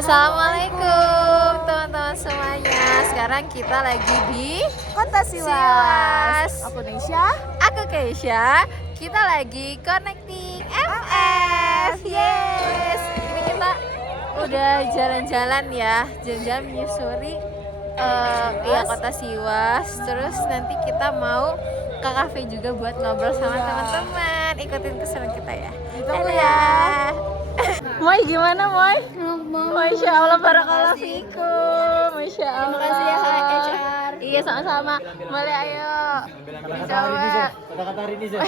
Assalamualaikum teman-teman semuanya. Sekarang kita lagi di Kota Siwas. Aku Indonesia. Aku Keisha. Kita lagi connecting FF. Yes. Ini kita udah jalan-jalan ya, jalan-jalan menyusuri Kota Siwas. Terus nanti kita mau ke kafe juga buat ngobrol sama teman-teman. Ikutin keseruan kita ya. Dadah. Moy gimana Moy? Masya Allah, barakallah fikum. Masya Allah. Terima kasih ya HR. Iya sama-sama. Boleh ayo. Coba. Kata-kata hari ini sih.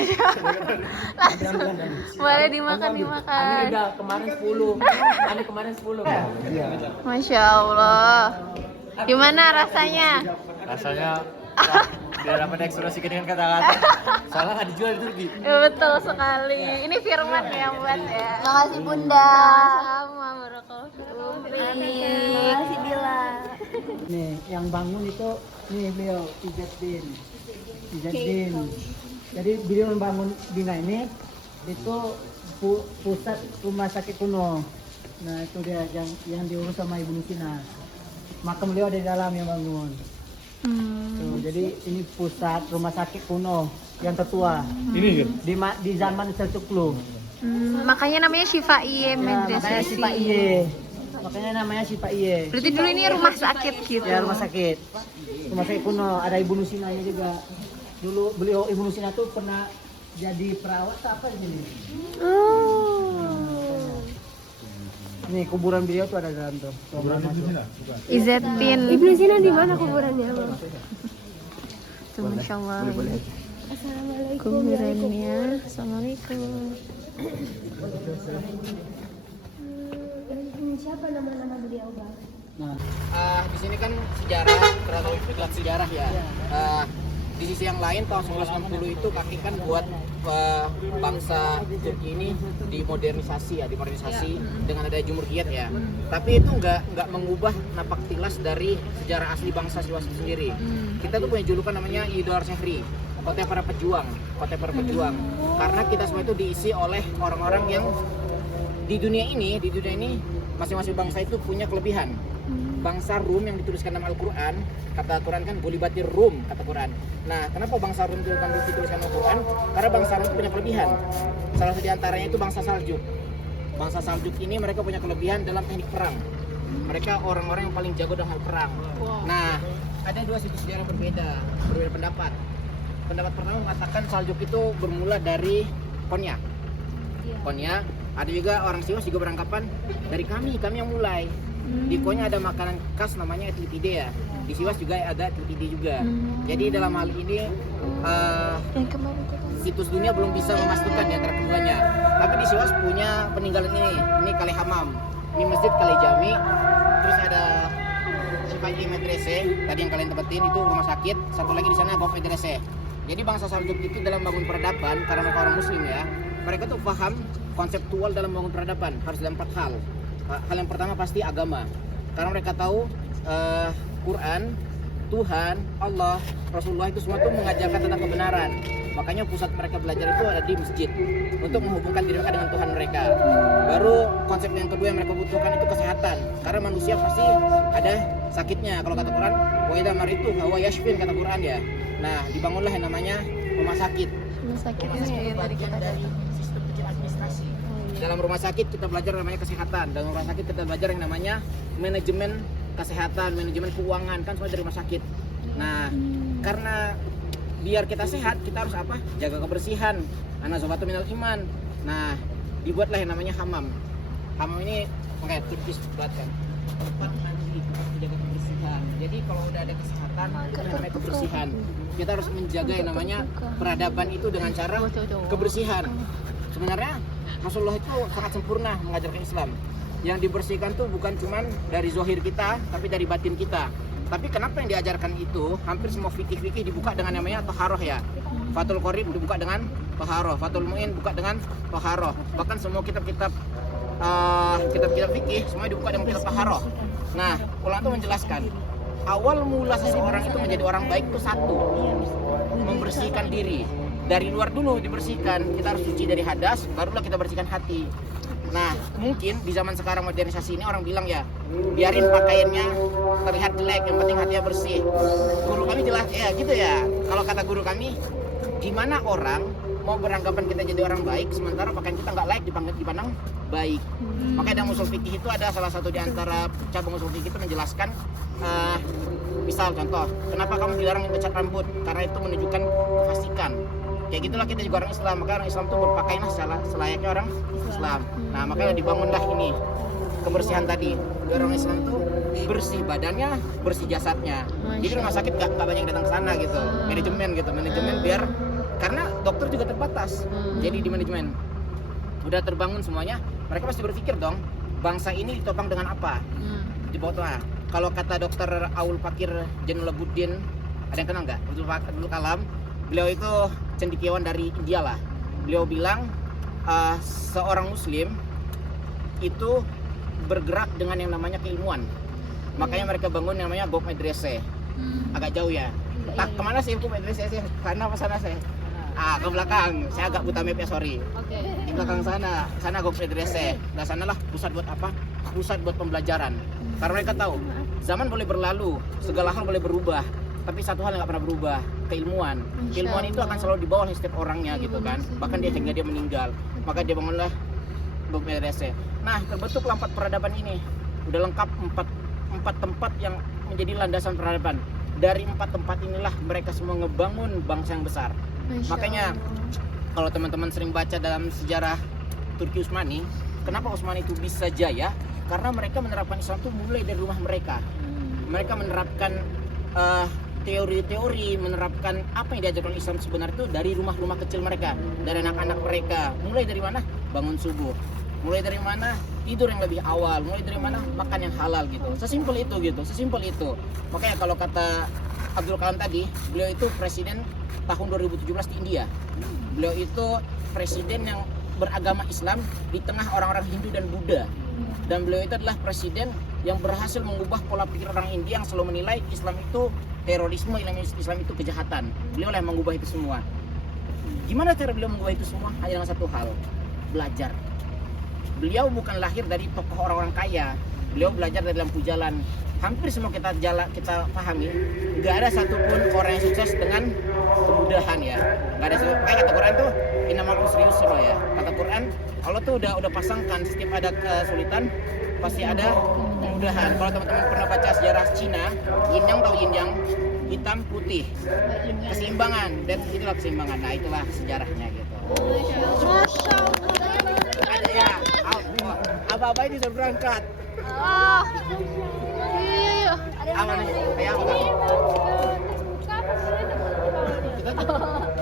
Langsung. Boleh dimakan. Ani udah kemarin 10. Ani kemarin 10. Iya. Masya Allah. Gimana rasanya? Rasanya biar dapat ekspresikan dengan kata-kata. Soalnya nggak dijual di Turki. Ya, betul sekali. Ini Firman yang buat ya. Makasih Bunda. Sama barakallah fikum. Amin. Makasih Dila. Nih, yang bangun itu nih beliau Izzatdin. Jadi beliau membangun Bina ini itu pusat rumah sakit kuno. Nah itu dia yang diurus sama Ibu Nusina. Makam beliau ada di dalam yang bangun. Tuh, jadi ini pusat rumah sakit kuno yang tertua. Ini Di zaman Selçuklu. Makanya namanya Shifaiye Nah, makanya Medresesi. Sifaiye. Makanya namanya Sifaiye. Berarti dulu ini rumah sakit gitu. Ya rumah sakit kuno, ada Ibu Nusinanya juga. Dulu beliau Ibu Nusina tuh pernah jadi perawat apa di sini. Nih kuburan beliau tuh ada dalam tuh. Izzatdin. Ibnu Sina di mana kuburannya, Bang? Tuh, Masya Allah. Assalamualaikum. Kuburannya. Assalamualaikum. Siapa nama-nama beliau, Bang? Nah, di sini kan sejarah, kronologi sejarah ya. Di sisi yang lain tahun 1960 itu kaki kan buat bangsa Turki ini dimodernisasi dengan ada Cumhuriyet ya. Tapi itu nggak mengubah napak tilas dari sejarah asli bangsa Siwas itu sendiri. Kita tuh punya julukan namanya Idor Sehri, kota para pejuang. Karena kita semua itu diisi oleh orang-orang yang di dunia ini masing-masing bangsa itu punya kelebihan. Bangsa Rum yang dituliskan dalam Al-Quran, kata Al-Quran kan Gulibatir Rum, kata Quran. Nah, kenapa bangsa Rum dituliskan dalam Al-Quran? Karena bangsa Rum itu punya kelebihan. Salah satu diantaranya itu bangsa Saljuk. Bangsa Saljuk ini mereka punya kelebihan dalam teknik perang. Mereka orang-orang yang paling jago dalam hal perang. Nah, ada dua situs sejarah berbeda pendapat. Pendapat pertama mengatakan Saljuk itu bermula dari Konya. Ada juga orang Siwas juga beranggapan dari kami yang mulai. Di Konya ada makanan khas namanya etlipide ya. Di Siwas juga ada etlipide juga. Jadi dalam hal ini situs dunia belum bisa memastikan di antara keduanya. Tapi di Siwas punya peninggalan ini Kale Hamam. Ini masjid Kale Jami. Terus ada Sifaiye Medrese, tadi yang kalian tempatin itu rumah sakit. Satu lagi di sana Gof Medrese. Jadi bangsa Saljuk itu dalam bangun peradaban, karena mereka orang muslim ya, mereka tuh paham konseptual dalam bangun peradaban harus dalam 4 hal. Hal yang pertama pasti agama, karena mereka tahu Quran, Tuhan, Allah, Rasulullah itu semua tuh mengajarkan tentang kebenaran. Makanya pusat mereka belajar itu ada di masjid untuk menghubungkan diri mereka dengan Tuhan mereka. Baru konsep yang kedua yang mereka butuhkan itu kesehatan, karena manusia pasti ada sakitnya. Kalau kata Quran, wa idza maritu huwa yashfin, kata Quran ya. Nah, dibangunlah yang namanya rumah sakit. Rumah sakit Rumah sakit itu bagian dari sistem kecil administrasi. Dalam rumah sakit kita belajar namanya kesehatan. Dalam rumah sakit kita belajar yang namanya manajemen kesehatan, manajemen keuangan, kan semua dari rumah sakit. Nah, karena biar kita sehat, kita harus apa? Jaga kebersihan. An-nazafatu minal iman. Nah, dibuatlah yang namanya hamam. Hamam ini kayak tipis banget kan. Tempat mandi, menjaga kebersihan. Jadi kalau udah ada kesehatan, itu namanya kebersihan. Kita harus menjaga yang namanya peradaban itu dengan cara kebersihan. Sebenarnya Rasulullah itu sangat sempurna mengajarkan Islam. Yang dibersihkan tuh bukan cuman dari zohir kita, tapi dari batin kita. Tapi kenapa yang diajarkan itu hampir semua fikih-fikih dibuka dengan namanya taharoh ya. Fathul Qorib dibuka dengan taharoh, Fathul Mu'in buka dengan taharoh. Bahkan semua kitab-kitab fikih semua dibuka dengan kitab taharoh. Nah, ulama itu menjelaskan awal mula seseorang itu menjadi orang baik itu satu, membersihkan diri. Dari luar dulu dibersihkan, kita harus suci dari hadas, barulah kita bersihkan hati. Nah, mungkin di zaman sekarang modernisasi ini orang bilang ya, biarin pakaiannya terlihat jelek, yang penting hatinya bersih. Guru kami jelas ya gitu ya. Kalau kata guru kami, gimana orang mau beranggapan kita jadi orang baik sementara pakaian kita nggak layak dipandang baik. Makanya dalam usul fikih itu ada salah satu di antara cabang usul fikih itu menjelaskan misal contoh, kenapa kamu dilarang mengecat rambut? Karena itu menunjukkan kefasikan. Kayak gitulah kita juga orang Islam, maka orang Islam itu berpakaianlah selayaknya orang Islam. Nah makanya dibangunlah ini kebersihan tadi. Biar orang Islam itu bersih badannya, bersih jasadnya. Jadi rumah sakit gak banyak yang datang ke sana gitu. Manajemen biar karena dokter juga terbatas. Jadi di manajemen udah terbangun semuanya, mereka pasti berpikir dong, bangsa ini ditopang dengan apa? Di bawah. Kalau kata dokter Aul Fakir Jainullabuddin, ada yang kenal nggak? Abdul Kalam, beliau itu cendekiawan dari India lah. Beliau bilang seorang Muslim itu bergerak dengan yang namanya keilmuan. Makanya mereka bangun yang namanya Gok Medrese. Agak jauh ya. Tak kemana sih Gok Medrese sih? Karena apa sana sih? Ke belakang. Saya agak buta map ya, sorry. Di belakang sana Gok Medrese. Dan sanalah pusat buat apa? Pusat buat pembelajaran. Karena mereka tahu zaman boleh berlalu, segala hal boleh berubah, tapi satu hal yang nggak pernah berubah, keilmuan. Keilmuan itu akan selalu di bawah setiap orangnya gitu kan. Bahkan dia hingga dia meninggal. Maka dia bangunlah Gok Medrese. Nah, terbentuklah 4 peradaban ini. Udah lengkap 4 tempat yang menjadi landasan peradaban. Dari 4 tempat inilah mereka semua ngebangun bangsa yang besar. Makanya kalau teman-teman sering baca dalam sejarah Turki Utsmani, kenapa Utsmani itu bisa jaya? Karena mereka menerapkan Islam itu mulai dari rumah mereka. Mereka menerapkan teori-teori, menerapkan apa yang diajarkan Islam sebenarnya itu dari rumah-rumah kecil mereka, dari anak-anak mereka. Mulai dari mana? Bangun subuh. Mulai dari mana? Tidur yang lebih awal. Mulai dari mana? Makan yang halal gitu. Sesimpel itu gitu, sesimpel itu. Makanya kalau kata Abdul Kalam tadi, beliau itu presiden tahun 2017 di India. Beliau itu presiden yang beragama Islam di tengah orang-orang Hindu dan Buddha. Dan beliau itu adalah presiden yang berhasil mengubah pola pikir orang India yang selalu menilai Islam itu terorisme, Islam itu kejahatan. Beliau lah yang mengubah itu semua. Gimana cara beliau mengubah itu semua? Hanya dengan satu hal, belajar. Beliau bukan lahir dari tokoh orang-orang kaya. Beliau belajar dari lampu jalan. Hampir semua kita pahami, nggak ada satupun orang yang sukses dengan kemudahan ya. Nggak ada satupun. Kayak kata Quran tuh, innamal usri yusra ya. Kata Quran, Allah tuh udah pasangkan setiap ada kesulitan pasti ada kemudahan. Kalau teman-teman pernah baca sejarah Cina, yin yang tahu yin yang, hitam putih, keseimbangan, dan itulah keseimbangan. Nah itulah sejarahnya gitu. Ada ya, apa-apa ini sudah berangkat. Apa nih? Kayak apa?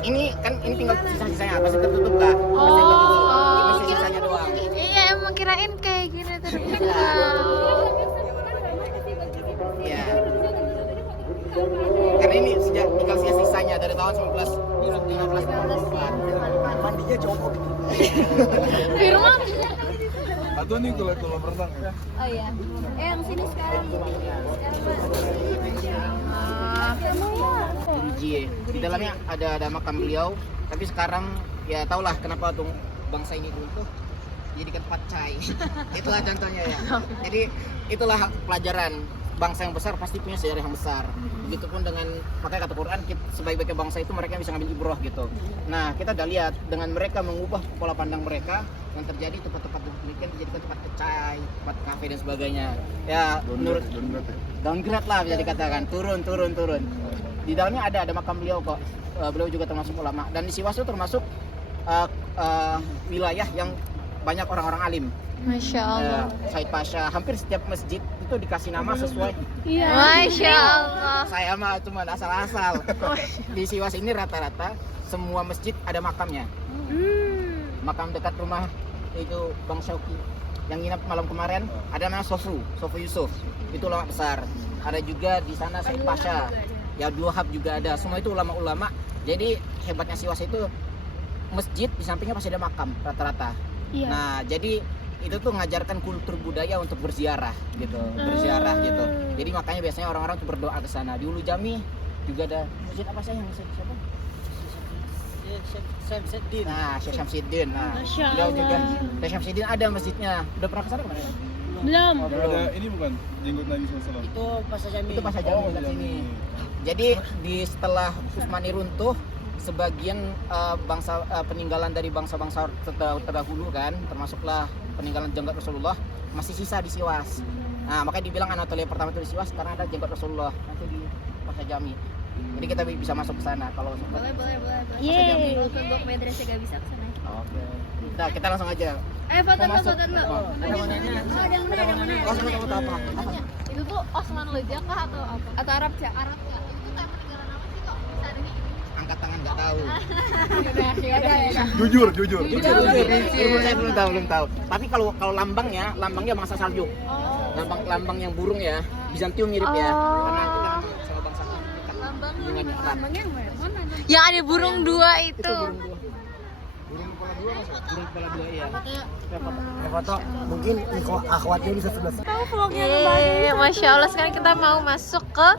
Ini kan ini tinggal sisa-sisanya, pasti tertutup kak. Masih sisanya doang. Iya, emang kirain kayak gini terbuka. Iya. Karena ini tinggal sisa-sisanya dari tahun 1954. Mandinya jongkok. Di rumah. Atau nih kalau berenang ya? Oh iya. Yang sini sekarang. Di dalamnya ada makam beliau, tapi sekarang ya tahulah kenapa tuh bangsa ini runtuh, jadikan pacai. Itulah contohnya ya. Jadi itulah pelajaran, bangsa yang besar pasti punya sejarah yang besar. Begitupun dengan, makanya kata Quran, sebaik-baiknya bangsa itu mereka bisa ngambil ibroh gitu. Nah kita udah lihat dengan mereka mengubah pola pandang mereka, yang terjadi tempat-tempat demikian dijadikan tempat kecai, tempat kafe dan sebagainya. Ya menurut downgrade lah bisa dikatakan, turun. Di dalamnya ada makam beliau kok. Beliau juga termasuk ulama, dan di Siwas itu termasuk wilayah yang banyak orang-orang alim. Masya Allah. Said Pasha, hampir setiap masjid itu dikasih nama sesuai. Masya Allah. Saya mah cuma asal-asal. Di Siwas ini rata-rata semua masjid ada makamnya. Makam dekat rumah itu Bang Syauki yang nginap malam kemarin ada nama Sofu Yusuf, itu ulama besar. Ada juga di sana Said Pasha, ya Abdul Wahab juga ada. Semua itu ulama-ulama. Jadi hebatnya Siwas itu masjid di sampingnya pasti ada makam rata-rata. Nah jadi itu tuh ngajarkan kultur budaya untuk berziarah gitu, gitu. Jadi makanya biasanya orang-orang tuh berdoa ke sana. Di Ulu Jami juga ada masjid apa sih yang siapa? Nah, Syekh Syamsuddin. Nah, beliau juga Syekh Syamsuddin ada masjidnya. Udah pernah ke sana kemarin? Belum. Ada ini bukan jenggot Nabi SAW. Itu pas saja dekat sini. Jadi setelah Utsmani runtuh, sebagian bangsa peninggalan dari bangsa-bangsa terdahulu kan, termasuklah peninggalan jenggot Rasulullah masih sisa di Siwas. Nah, makanya dibilang Anatolia pertama itu di Siwas karena ada jenggot Rasulullah nanti di Pasar Jami. Jadi kita bisa masuk ke sana kalau Boleh. Yeay. Walaupun gue madrasah gak bisa kesana. Oke. Nah, kita langsung aja. Foto Mau masuk? dulu. Oh, ada mana? Oh, sama kamu tahu apa? Itu tuh Osman Leja kah atau apa? Atau Arab Cak? Itu kayak peninggalan apa sih kok bisa ada di Angkat tangan nggak tahu. Jujur. Saya belum tahu. Tapi kalau lambangnya bangsa Saljuk. Lambang yang burung ya. Bizantium mirip ya. Karena kita sama bangsa dekat. Hubungannya erat. Yang ada burung dua itu. Burung kepala dua ya. Foto mungkin akhwatnya bisa sebelah. Yeay, Masya Allah, sekarang kita mau masuk ke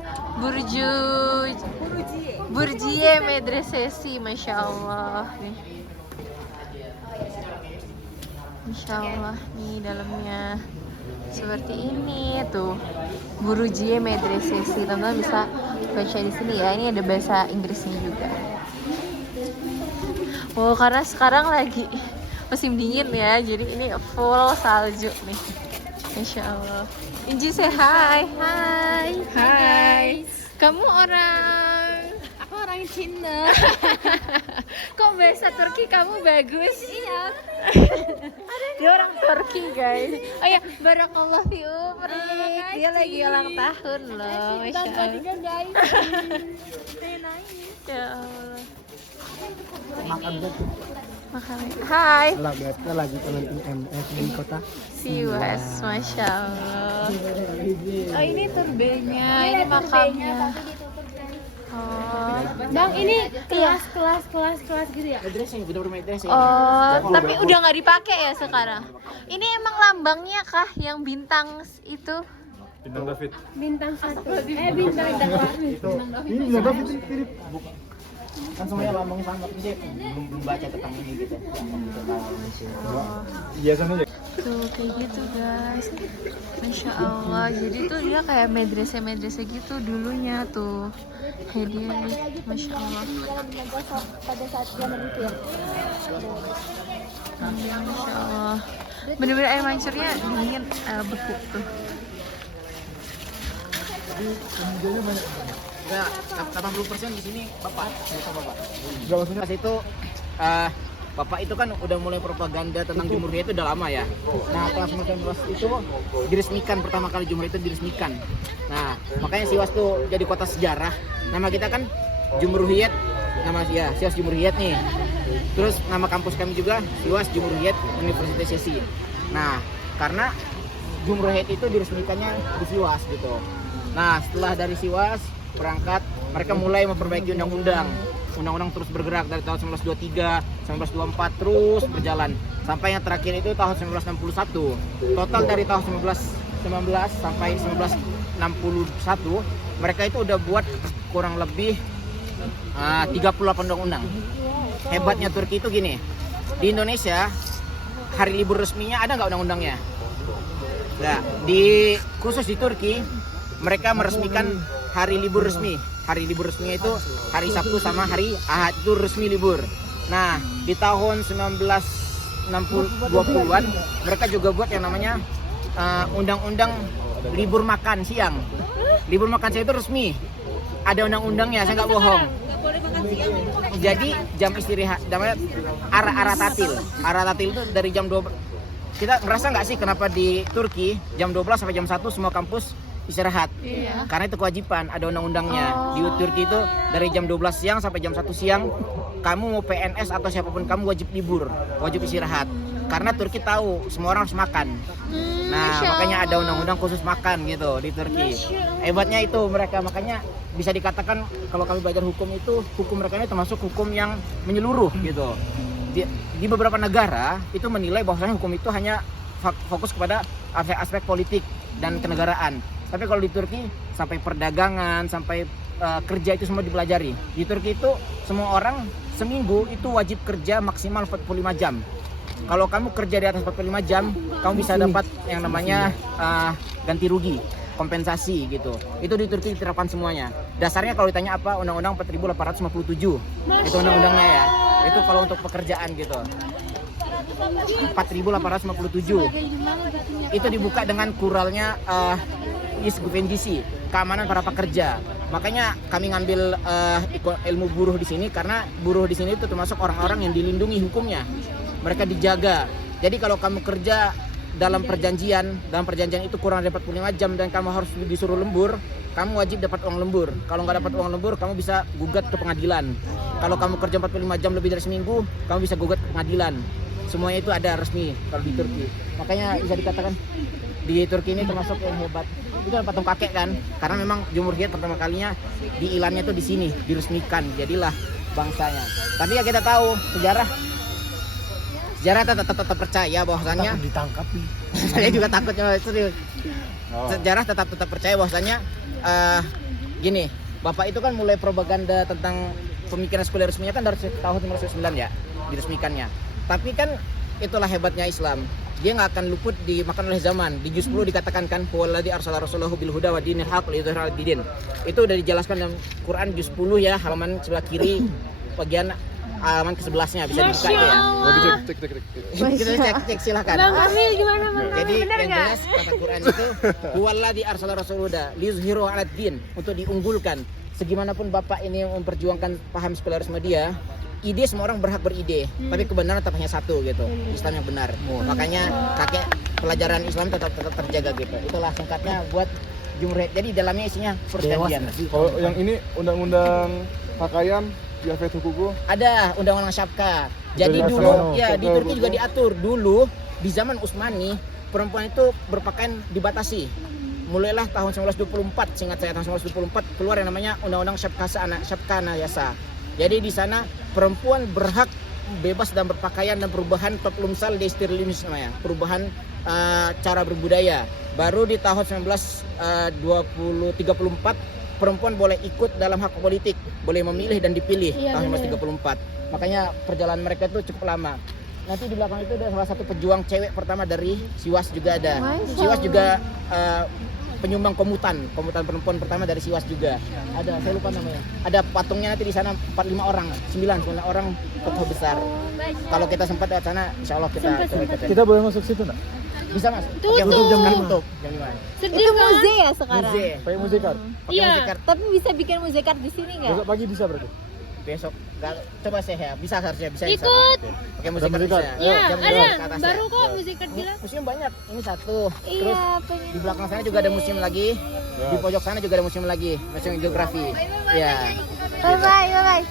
Burjie Medresesi. Masya Allah nih. Masya Allah nih dalamnya seperti ini tuh, Burjie Medresesi. Teman-teman bisa baca di sini ya. Ini ada bahasa Inggrisnya juga. Oh, karena sekarang lagi musim dingin ya, jadi ini full salju nih. Masya Allah. Inji say hi. Hai. Kamu orang? Aku orang Cina. Kok bahasa Turki kamu bagus? Iya. Dia orang Turki guys. Oh ya, barakallah fi umrik. Dia lagi ulang tahun loh. Masya Allah. guys. Ya Allah. Makan dulu. Makan. Hai. Lah biasa lagi penonton MS di kota. Siwas, Masya Allah. Oh, ini turbenya, ini makamnya. Oh, Bang, ini kelas gitu ya? Dressing, bener-bener dressing. oh, tapi udah nggak dipakai ya sekarang. Ini emang lambangnya kah yang bintang itu? Bintang David. Bintang 1. Bintang Ini bisa David mirip. Kan semuanya lambangnya sama, tapi dia belum baca tentang ini gitu. Biasanya aja. Tuh kayak gitu guys. Masya Allah. Jadi tuh dia kayak medrese gitu dulunya tuh. Hadiah. Masya Allah. Pada saat zaman itu ya. Masya Allah. Bener-bener air mancurnya dingin, beku tuh. Enggak, 80% di sini bapak. Enggak maksudnya. Pas itu bapak itu kan udah mulai propaganda tentang Jumhuriyet itu udah lama ya. Nah, tahun 1919 itu diresmikan, pertama kali Jumhuriyet itu diresmikan. Nah, makanya Siwas tuh jadi kota sejarah. Nama kita kan Jumhuriyet, nama ya Siwas Jumhuriyet nih. Terus nama kampus kami juga Siwas Jumhuriyet Universitasasi. Nah, karena Jumhuriyet itu diresmikannya di Siwas gitu. Nah, setelah dari Siwas berangkat, mereka mulai memperbaiki undang-undang terus bergerak dari tahun 1923, 1924 terus berjalan sampai yang terakhir itu tahun 1961. Total dari tahun 1919 sampai 1961 mereka itu udah buat kurang lebih 38 undang-undang. Hebatnya Turki itu gini, di Indonesia hari libur resminya ada nggak undang-undangnya? Nah, khusus di Turki mereka meresmikan hari libur resmi. Hari libur resminya itu hari Sabtu sama hari Ahad itu resmi libur. Nah, di tahun 1920-an mereka juga buat yang namanya undang-undang libur makan siang. Libur makan siang itu resmi. Ada undang-undangnya, saya nggak bohong. Jadi jam istirahat namanya arah tatil. Arah tatil itu dari jam 12. Kita ngerasa nggak sih kenapa di Turki jam 12 sampai jam 1 semua kampus istirahat? Iya. Karena itu kewajiban, ada undang-undangnya. Di Turki itu dari jam 12 siang sampai jam 1 siang kamu mau PNS atau siapapun kamu wajib libur, wajib istirahat. Karena Turki tahu semua orang harus makan. Nah, makanya ada undang-undang khusus makan gitu di Turki. Hebatnya itu mereka, makanya bisa dikatakan kalau kami belajar hukum itu, hukum mereka ini termasuk hukum yang menyeluruh gitu. Di beberapa negara itu menilai bahwasanya hukum itu hanya fokus kepada aspek politik dan kenegaraan. Tapi kalau di Turki sampai perdagangan, sampai kerja itu semua dipelajari. Di Turki itu semua orang seminggu itu wajib kerja maksimal 45 jam. Kalau kamu kerja di atas 45 jam, kamu bisa dapat yang namanya ganti rugi, kompensasi gitu. Itu di Turki diterapkan semuanya. Dasarnya kalau ditanya apa, Undang-Undang 4857. Itu undang-undangnya ya. Itu kalau untuk pekerjaan gitu. 4857. Itu dibuka dengan kuralnya isguvendisi, keamanan para pekerja. Makanya kami ngambil ilmu buruh di sini karena buruh di sini itu termasuk orang-orang yang dilindungi hukumnya. Mereka dijaga. Jadi kalau kamu kerja dalam perjanjian itu kurang dari 45 jam dan kamu harus disuruh lembur, kamu wajib dapat uang lembur. Kalau nggak dapat uang lembur, kamu bisa gugat ke pengadilan. Kalau kamu kerja 45 jam lebih dari seminggu, kamu bisa gugat ke pengadilan. Semuanya itu ada resmi kalau di Turki. Makanya bisa dikatakan di Turki ini termasuk yang hebat. Itu kan patung kakek kan, karena memang Cumhuriyet pertama kalinya diilannya tuh di sini, diresmikan, jadilah bangsanya. Tapi ya kita tahu sejarah tetap percaya bahwasannya ditangkap nih. saya juga takutnya serius. Sejarah tetap percaya bahwasannya gini, Bapak itu kan mulai propaganda tentang pemikiran sekuler resminya kan dari tahun 1909 ya, diresmikannya. Tapi kan itulah hebatnya Islam. Dia nggak akan luput dimakan oleh zaman. Di juz 10 dikatakan kan huwallazi arsala rasulahu bil huda wa dinil haq liyudhhirahu 'alad din. Itu udah dijelaskan dalam Quran juz 10 ya, halaman sebelah kiri bagian halaman ke-11-nya bisa dibuka ya. Cek. Kita cek silakan. Bang Kamil gimana Bang? Jadi yang jelas kata Quran itu huwallazi arsala rasulahu liyudhhirahu 'alad din, untuk diunggulkan. Segimanapun Bapak ini memperjuangkan paham sekularisme dia, ide semua orang berhak beride, tapi kebenaran tetap hanya satu gitu, Islam yang benar. Makanya kakek pelajaran Islam tetap terjaga gitu. Itulah singkatnya buat Cumhuriyet. Jadi dalamnya isinya perjanjian. Kalau yang ini undang-undang pakaian, Yafet Hukuku. Ada undang-undang Syapka. Jadi Jadi dulu ya di betul, Turki juga diatur dulu di zaman Utsmani perempuan itu berpakaian dibatasi. Mulailah tahun 1924, seingat saya tahun 1924 keluar yang namanya undang-undang Syapka Nayasa. Jadi di sana perempuan berhak bebas dan berpakaian dan perubahan toplumsal desterilis namanya, perubahan cara berbudaya. Baru di tahun 1934 perempuan boleh ikut dalam hak politik, boleh memilih dan dipilih tahun 1934. Makanya perjalanan mereka itu cukup lama. Nanti di belakang itu ada salah satu pejuang cewek pertama dari Siwas juga ada. Siwas juga penyumbang komutan perempuan pertama dari Siwas juga. Ada, saya lupa namanya. Ada patungnya nanti di sana 9 orang tokoh besar. Kalau kita sempat ke sana, insya Allah kita Kita boleh masuk situ nggak? bisa mas. Tutup. Jam 5. Jam 5. Sedih Itu kan? muse ya sekarang. Muse. Pakai musikar. Pakai Iya. musikar. Tapi bisa bikin musikart di sini nggak? Besok pagi bisa berarti. Besok coba saya bisa harusnya bisa. Ikut. Pakai musikar Musikar. bisa. Ya, Jam ada. 12 ke atas ya. Baru kok musikat bilang. Museum banyak. Ini satu. Terus Iya, pengen. di belakang sana juga ada museum lagi. Di pojok sana juga ada museum lagi. Museum geografi. Ya. Bye bye.